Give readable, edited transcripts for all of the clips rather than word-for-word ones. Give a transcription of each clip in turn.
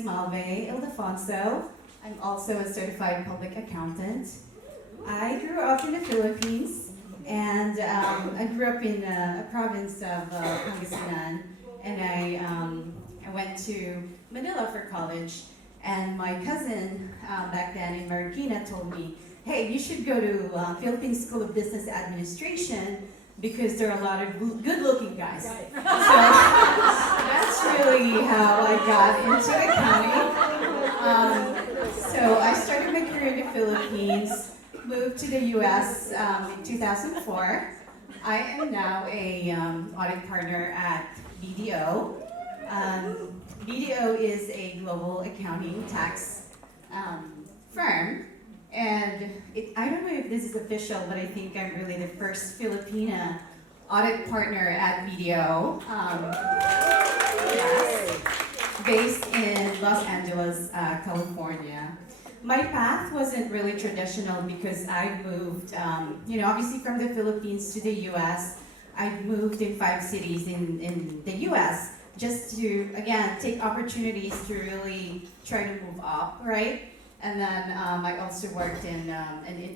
is Malve Ildefonso. I'm also a certified public accountant. I grew up in the Philippines, and I grew up in a province of Pangasinan, and I went to Manila for college. And my cousin back then in Marikina told me, hey, you should go to Philippine School of Business Administration because there are a lot of good-looking guys. Right. So that's really how I got into accounting. So I started my career in the Philippines, moved to the US in 2004. I am now a audit partner at BDO. BDO is a global accounting tax firm. And I don't know if this is official, but I think I'm really the first Filipina audit partner at BDO. Yes, based in Los Angeles, California. My path wasn't really traditional because I moved, obviously from the Philippines to the US. I moved in 5 cities in the US just to, again, take opportunities to really try to move up, right? And then I also worked in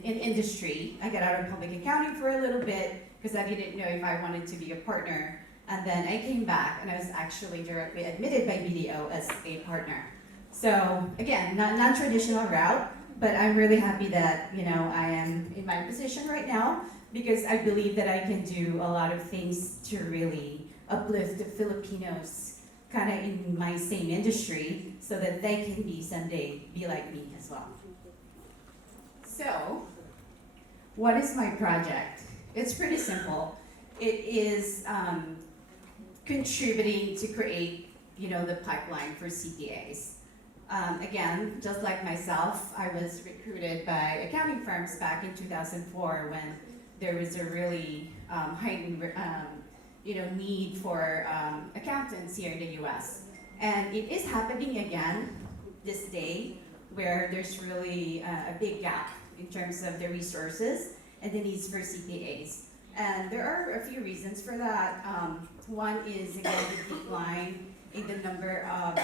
industry. I got out of public accounting for a little bit because I didn't know if I wanted to be a partner. And then I came back and I was actually directly admitted by BDO as a partner. So again, not non-traditional route, but I'm really happy that I am in my position right now because I believe that I can do a lot of things to really uplift the Filipinos kind of in my same industry so that they can someday be like me as well. So, what is my project? It's pretty simple. It is contributing to create, the pipeline for CPAs. Again, just like myself, I was recruited by accounting firms back in 2004 when there was a really heightened need for accountants here in the US. And it is happening again this day where there's really a big gap in terms of the resources and the needs for CPAs. And there are a few reasons for that. One is, again, the decline in the number of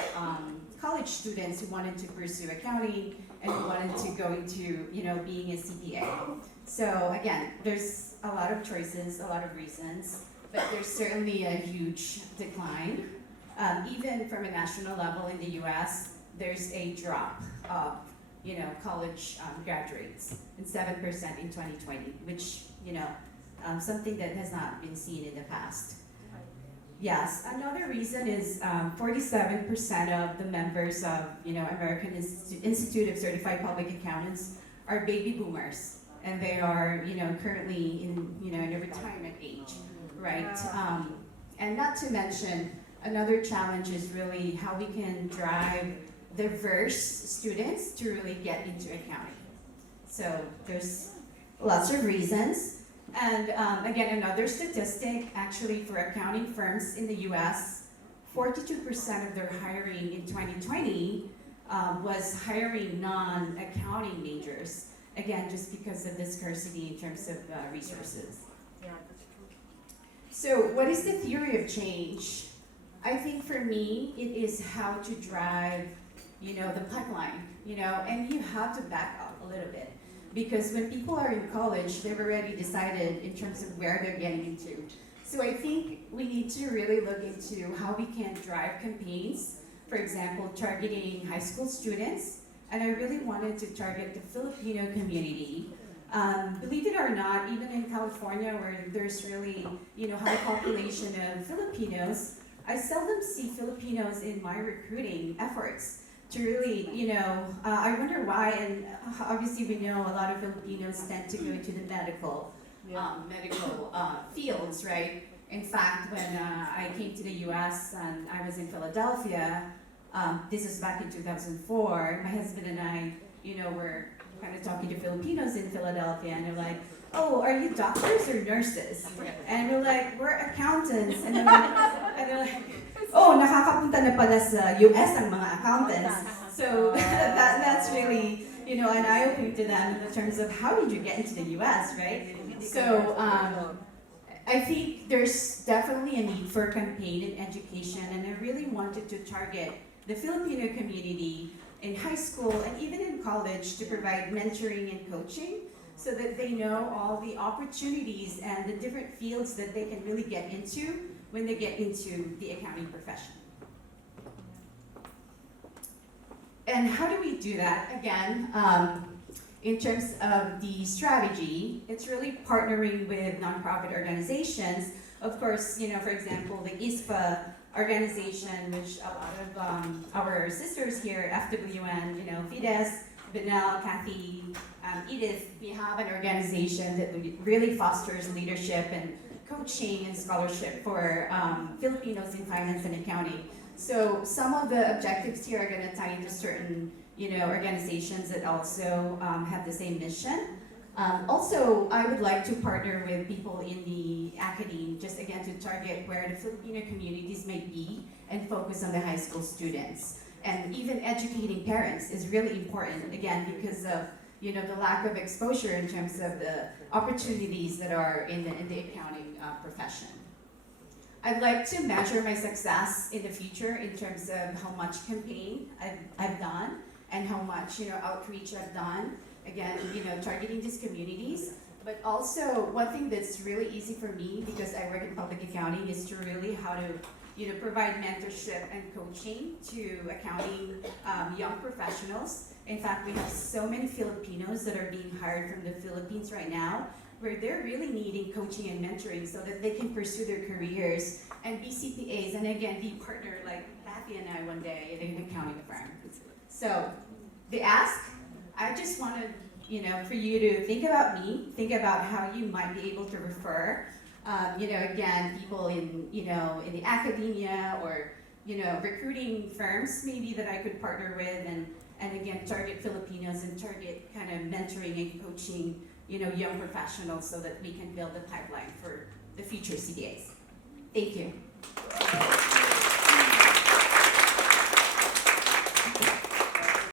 college students who wanted to pursue accounting and who wanted to go into, being a CPA. So again, there's a lot of choices, a lot of reasons. But there's certainly a huge decline. Even from a national level in the US, there's a drop of college graduates, and 7% in 2020, which, something that has not been seen in the past. Yes, another reason is 47% of the members of American Institute of Certified Public Accountants are baby boomers, and they are currently in a retirement age. Right, and not to mention, another challenge is really how we can drive diverse students to really get into accounting. So there's lots of reasons. And again, another statistic, actually for accounting firms in the US, 42% of their hiring in 2020 was hiring non-accounting majors. Again, just because of the scarcity in terms of resources. So what is the theory of change? I think for me, it is how to drive, the pipeline, and you have to back up a little bit. Because when people are in college, they've already decided in terms of where they're getting into. So I think we need to really look into how we can drive campaigns, for example, targeting high school students. And I really wanted to target the Filipino community. Believe it or not, even in California where there's really, high population of Filipinos, I seldom see Filipinos in my recruiting efforts to really, I wonder why, and obviously we know a lot of Filipinos tend to go into the medical fields, right? In fact, when I came to the US and I was in Philadelphia, this is back in 2004, my husband and I, were kind of talking to Filipinos in Philadelphia, and they're like, oh, are you doctors or nurses? And we're like, we're accountants. And they're like, oh, nakakapunta na pala sa US ang mga accountants. So that's really, an eye-opening to them in terms of how did you get into the US, right? So I think there's definitely a need for campaign and education, and I really wanted to target the Filipino community in high school and even in college to provide mentoring and coaching so that they know all the opportunities and the different fields that they can really get into when they get into the accounting profession. And how do we do that? Again, in terms of the strategy, it's really partnering with nonprofit organizations. Of course, for example, the ISPA organization, which a lot of our sisters here, FWN, Fides, Benel, Kathy, Edith, we have an organization that really fosters leadership and coaching and scholarship for Filipinos in finance and accounting. So some of the objectives here are going to tie into certain organizations that also have the same mission. Also, I would like to partner with people in the academe, just again to target where the Filipino communities may be and focus on the high school students. And even educating parents is really important, again, because of the lack of exposure in terms of the opportunities that are in the accounting profession. I'd like to measure my success in the future in terms of how much campaign I've done and how much outreach I've done. Again, targeting these communities, but also one thing that's really easy for me because I work in public accounting is to really how to provide mentorship and coaching to accounting young professionals. In fact, we have so many Filipinos that are being hired from the Philippines right now where they're really needing coaching and mentoring so that they can pursue their careers and be CPAs and again be partner like Kathy and I one day at an accounting firm. So the ask, I just wanted, for you to think about me, think about how you might be able to refer, again, people in the academia or, recruiting firms maybe that I could partner with and again, target Filipinos and target kind of mentoring and coaching, young professionals so that we can build a pipeline for the future CPAs. Thank you.